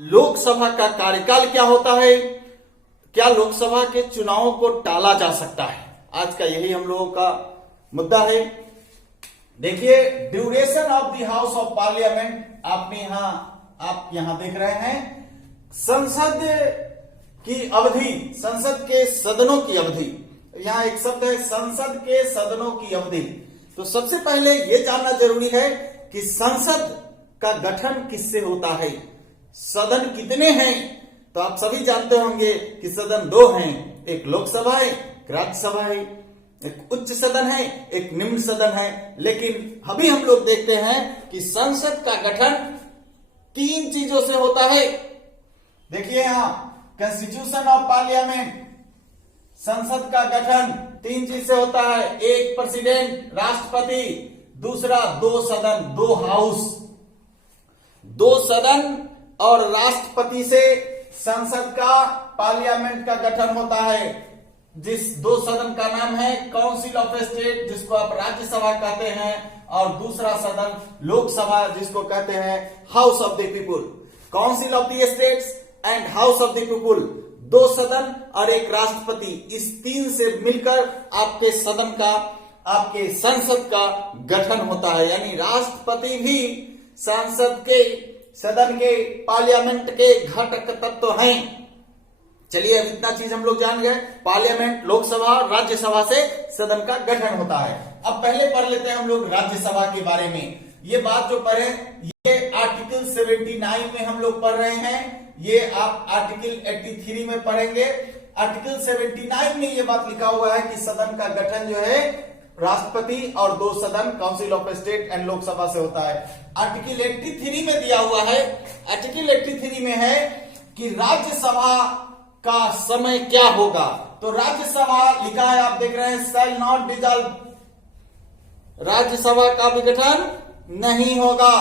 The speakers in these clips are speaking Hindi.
लोकसभा का कार्यकाल क्या होता है, क्या लोकसभा के चुनावों को टाला जा सकता है, आज का यही हम लोगों का मुद्दा है। देखिए, duration of the house of parliament आप यहां देख रहे हैं, संसद की अवधि, संसद के सदनों की अवधि। यहां एक शब्द है संसद के सदनों की अवधि। तो सबसे पहले यह जानना जरूरी है कि संसद का गठन किससे होता है, सदन कितने हैं। तो आप सभी जानते होंगे कि सदन दो हैं, एक लोकसभा है, एक राज्यसभा है, एक उच्च सदन है, एक निम्न सदन है। लेकिन अभी हम लोग देखते हैं कि संसद का गठन तीन चीजों से होता है। देखिए यहां कॉन्स्टिट्यूशन ऑफ पार्लियामेंट, संसद का गठन तीन चीज से होता है, एक प्रेसिडेंट राष्ट्रपति, दूसरा दो सदन, दो हाउस। दो सदन और राष्ट्रपति से संसद का, पार्लियामेंट का गठन होता है। जिस दो सदन का नाम है काउंसिल ऑफ स्टेट, जिसको आप राज्यसभा कहते हैं, और दूसरा सदन लोकसभा, जिसको कहते हैं house of the people. Council of the states and house of the people, दो सदन और एक राष्ट्रपति, इस तीन से मिलकर आपके सदन का, आपके संसद का गठन होता है। यानी राष्ट्रपति भी संसद के, सदन के, पार्लियामेंट के घटक तत्व हैं। चलिए अब इतना चीज हम लोग जान गए, पार्लियामेंट, लोकसभा, राज्यसभा से सदन का गठन होता है। अब पहले पढ़ लेते हैं हम लोग राज्यसभा के बारे में। ये बात जो पढ़े, ये आर्टिकल 79 में हम लोग पढ़ रहे हैं, ये आप आर्टिकल 83 में पढ़ेंगे। आर्टिकल 79 में ये बात लिखा हुआ है कि सदन का गठन जो है राष्ट्रपति और दो सदन, council of state and Lok Sabha से होता है। आर्टिकल 83 में दिया हुआ है, आर्टिकल 83 में है कि राज्यसभा का समय क्या होगा। तो राज्यसभा लिखा है, आप देख रहे हैं, शैल नॉट डिसॉल्व, राज्यसभा का विघटन नहीं होगा,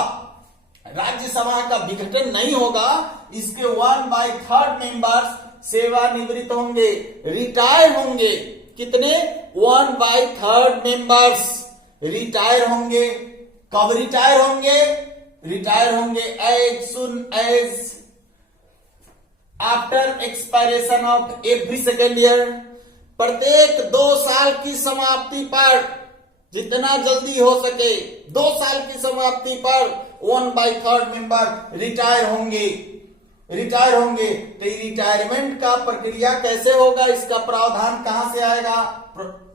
राज्यसभा का विघटन नहीं होगा। इसके 1/3 मेंबर्स सेवानिवृत्त होंगे, रिटायर होंगे। कितने? 1/3 मेंबर्स रिटायर होंगे। कब रिटायर होंगे? रिटायर होंगे as soon as after expiration of every second year, प्रत्येक 2 साल की समाप्ति पर, जितना जल्दी हो सके 2 साल की समाप्ति पर 1/3 मेंबर रिटायर होंगे, रिटायर होंगे। तो रिटायरमेंट का प्रक्रिया कैसे होगा, इसका प्रावधान कहां से आएगा?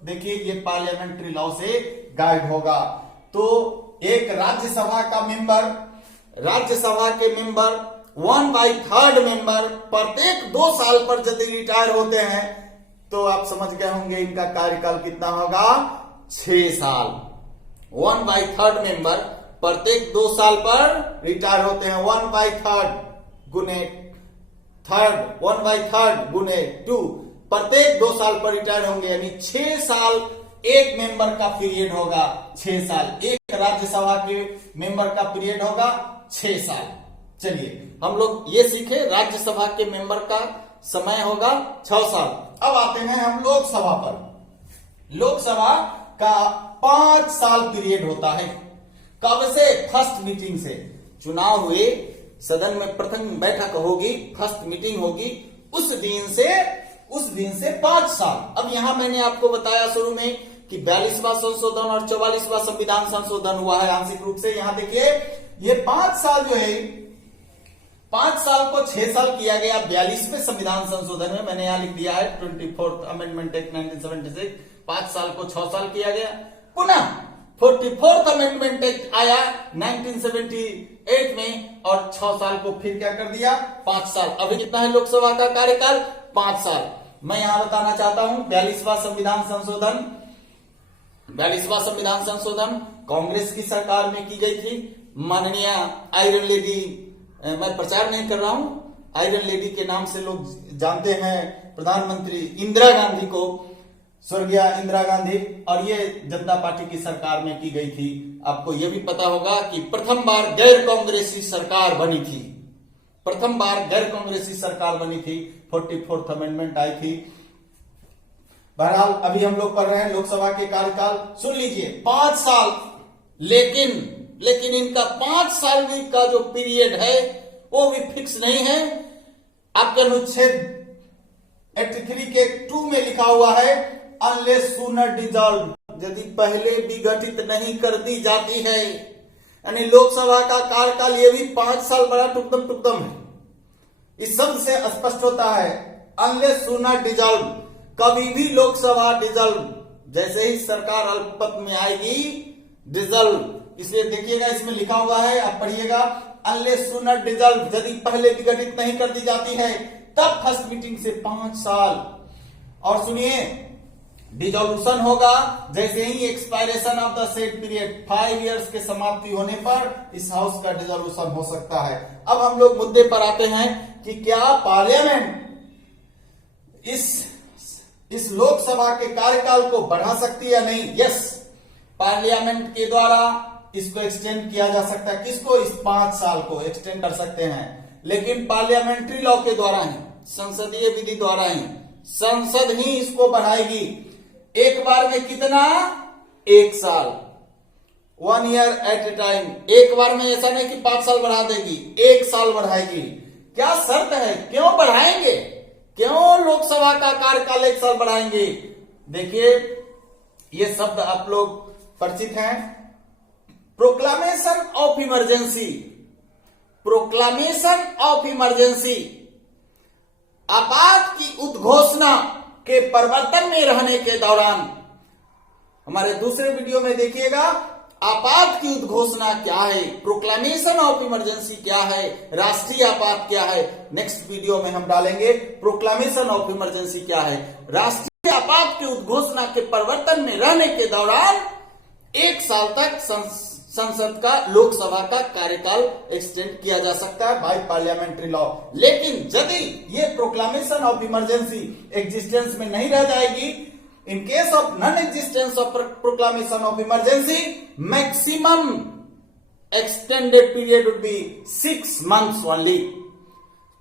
देखिए, ये पार्लियामेंट्री लॉ से गाइड होगा। तो एक राज्यसभा का मेंबर, राज्यसभा के मेंबर 1/3 मेंबर प्रत्येक 2 साल पर यदि रिटायर होते हैं, तो आप समझ गए होंगे इनका कार्यकाल कितना होगा, 6 साल। 1/3 मेंबर प्रत्येक 2 साल पर रिटायर होते हैं, 1/3 गुने थर्ड, 1/3 गुने 2, प्रत्येक 2 साल पर रिटायर होंगे। यानी 6 साल एक मेंबर का पीरियड होगा, 6 साल एक राज्यसभा के मेंबर का पीरियड होगा 6 साल। चलिए हम लोग ये सीखे, राज्यसभा के मेंबर का समय होगा 6 साल। अब आते हैं हम लोकसभा पर। लोकसभा का 5 साल पीरियड होता है। कब से? फर्स्ट मीटिंग से, चुनाव हुए, सदन में प्रथम बैठक होगी, फर्स्ट मीटिंग होगी, उस दिन से 5 साल। अब यहां मैंने आपको बताया शुरू में कि 42वां संशोधन और 44वां संविधान संशोधन हुआ है आंशिक रूप से। यहां देखिए, ये 5 साल जो है, 5 साल को 6 साल किया गया 42वें संविधान संशोधन में। मैंने यहां लिख दिया है 24th अमेंडमेंट एक्ट 1976, 5 साल को 6 साल किया गया। पुनः 44th अमेंडमेंट एक्ट आया 1978 में, और 6 साल को फिर क्या कर दिया, 5 साल। अभी कितना है लोकसभा का कार्यकाल? 5 साल। मैं यहां बताना चाहता हूं 42वां संविधान संशोधन, 42वां संविधान संशोधन कांग्रेस की सरकार में की गई थी। माननीय आयरन लेडी, मैं प्रचार नहीं कर रहा हूं, आयरन लेडी के नाम से लोग जानते हैं प्रधानमंत्री इंदिरा गांधी को, स्वर्गीय इंदिरा गांधी, और ये जनता पार्टी की सरकार में की गई थी। आपको यह भी पता होगा कि प्रथम बार गैर कांग्रेसी सरकार बनी थी, प्रथम बार गैर कांग्रेसी सरकार बनी थी, 44th अमेंडमेंट आई थी। बहरहाल अभी हम लोग पढ़ रहे हैं लोकसभा के कार्यकाल, सुन लीजिए 5 साल। लेकिन इनका 5 साल का जो पीरियड है वो भी फिक्स नहीं है। आपके अनुच्छेद 83 के 2 में लिखा हुआ है अनलेस सूनर डिजॉल्व, यदि पहले विघटित नहीं कर दी जाती है, यानी लोकसभा का कार्यकाल ये भी 5 साल बड़ा टुकदम है। इस शब्द से स्पष्ट होता है अनलेस सूनर डिजॉल्व, कभी भी लोकसभा डिजॉल्व, जैसे ही सरकार अल्पमत में आएगी डिजॉल्व, इसलिए देखिएगा इसमें लिखा हुआ है, आप पढ़िएगा अनलेस सूनर डिजॉल्व, यदि पहले विघटित नहीं कर दी जाती है तब फर्स्ट मीटिंग से 5 साल। और सुनिए डिजोल्यूशन होगा जैसे ही expiration of the set period, 5 years के समाप्ति होने पर इस हाउस का डिजोल्यूशन हो सकता है। अब हम लोग मुद्दे पर आते हैं कि क्या पार्लियामेंट इस लोकसभा के कार्यकाल को बढ़ा सकती है या नहीं। यस, पार्लियामेंट के द्वारा इसको एक्सटेंड किया जा सकता है। किसको? इस 5 साल को एक्सटेंड कर सकते हैं, लेकिन पार्लियामेंट्री लॉ के द्वारा ही, संसदीय विधि द्वारा ही, संसद ही इसको बढ़ाएगी। एक बार में कितना? 1 साल, 1 ईयर एट ए टाइम। एक बार में ऐसा नहीं कि 5 साल बढ़ा देगी, 1 साल बढ़ाएगी। क्या शर्त है? क्यों बढ़ाएंगे? क्यों लोकसभा का कार्यकाल 1 साल बढ़ाएंगे? देखिए ये शब्द आप लोग परिचित हैं, proclamation of emergency. Proclamation of emergency, आपात की उद्घोषणा के प्रवर्तन में रहने के दौरान, हमारे दूसरे वीडियो में देखिएगा आपात की उद्घोषणा क्या है, प्रोक्लामेशन ऑफ इमरजेंसी क्या है, राष्ट्रीय आपात क्या है। नेक्स्ट वीडियो में हम डालेंगे प्रोक्लामेशन ऑफ इमरजेंसी क्या है। राष्ट्रीय आपात की उद्घोषणा के प्रवर्तन में रहने के दौरान 1 साल तक संसद का, लोकसभा का कार्यकाल एक्सटेंड किया जा सकता है बाय पार्लियामेंट्री लॉ। लेकिन यदि ये प्रोक्लामेशन ऑफ इमरजेंसी एग्जिस्टेंस में नहीं रह जाएगी, in case of non existence of proclamation of emergency, maximum extended period would be 6 months only.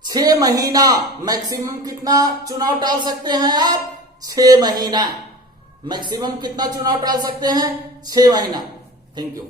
6 महीना मैक्सिमम कितना चुनाव टाल सकते हैं आप? 6 महीना मैक्सिमम कितना चुनाव टाल सकते हैं? 6 महीना। Thank you.